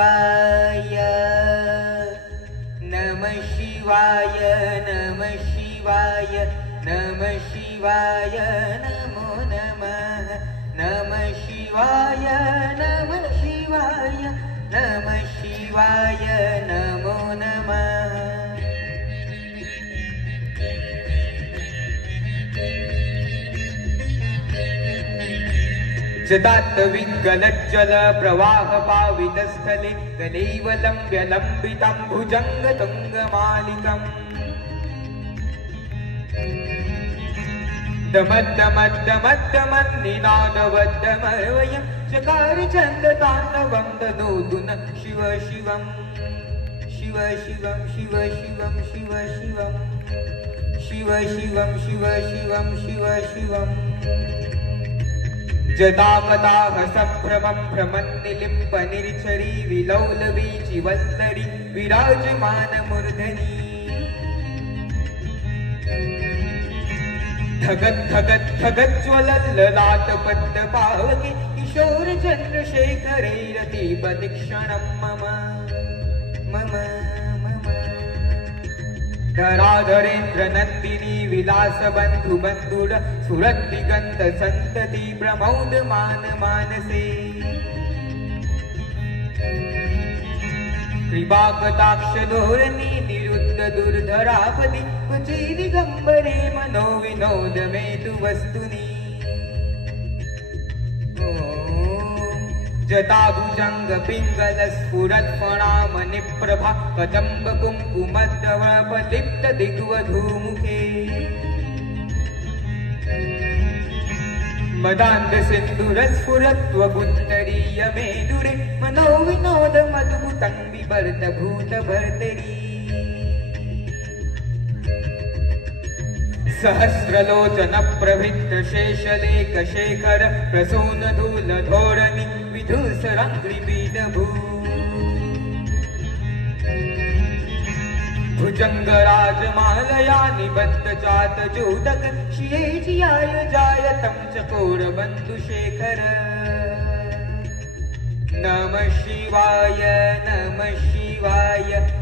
शिवाय नमः शिवाय नमः शिवाय नमः शिवाय नमो नमः नमः शिवाय नमः शिवाय नमः शिवाय नमो नमः जदात्तविङ्गलज्जल प्रवाह पावितस्थले गलैव लम्ब्य लम्बितं भुजङ्गतुङ्गमालिकम् दमद्दमद्दमद्दमन्निनादवद्दमर्वयं चकार छन्दताण्डवं तनोतु न शिव शिवं शिव शिवं शिव शिवं शिव शिवं शिव शिवं शिव शिवं शिव शिवम् जताकताः सम्भ्रमं भ्रमन्निलिम्प निर्झरी विलौलवीचि वल्लरी विराजमानमूर्धनि धगत् धगत् धगज्ज्वलल्ललाटपद्मपावके किशोरचन्द्रशेखरैरतीपदीक्षणं मम मम धराधरेन्द्र नन्दिनी विलासबन्धु बन्धुर सुरद्दिगन्त सन्तति प्रमौदमान मानसे कृपाकटाक्ष धोरणी निरुद्ध दुर्धरापदि क्वचि दिगम्बरे मनो विनोद मे तु वस्तुनि जटाभुजंग पिंगल स्फुरत् फणामणिप्रभा कदम्ब कुङ्कुमद्दवपलिप्त दिग्वधूमुखे मदान्ध सिन्धुरस्फुरत्वगुत्तरीय मेदुरे मनो विनोद मधुभुतं बिभर्त भूत भर्तरी सहस्रलोचन प्रभृत शेषलेख शेखर प्रसून धूल धोरणी विधूसराङ्घ्रिपीठभू भुजङ्गराजमालया निबद्ध चातजूदक श्रिये जियाय जायतं चकोर बन्धुशेखर नमः शिवाय नमः शिवाय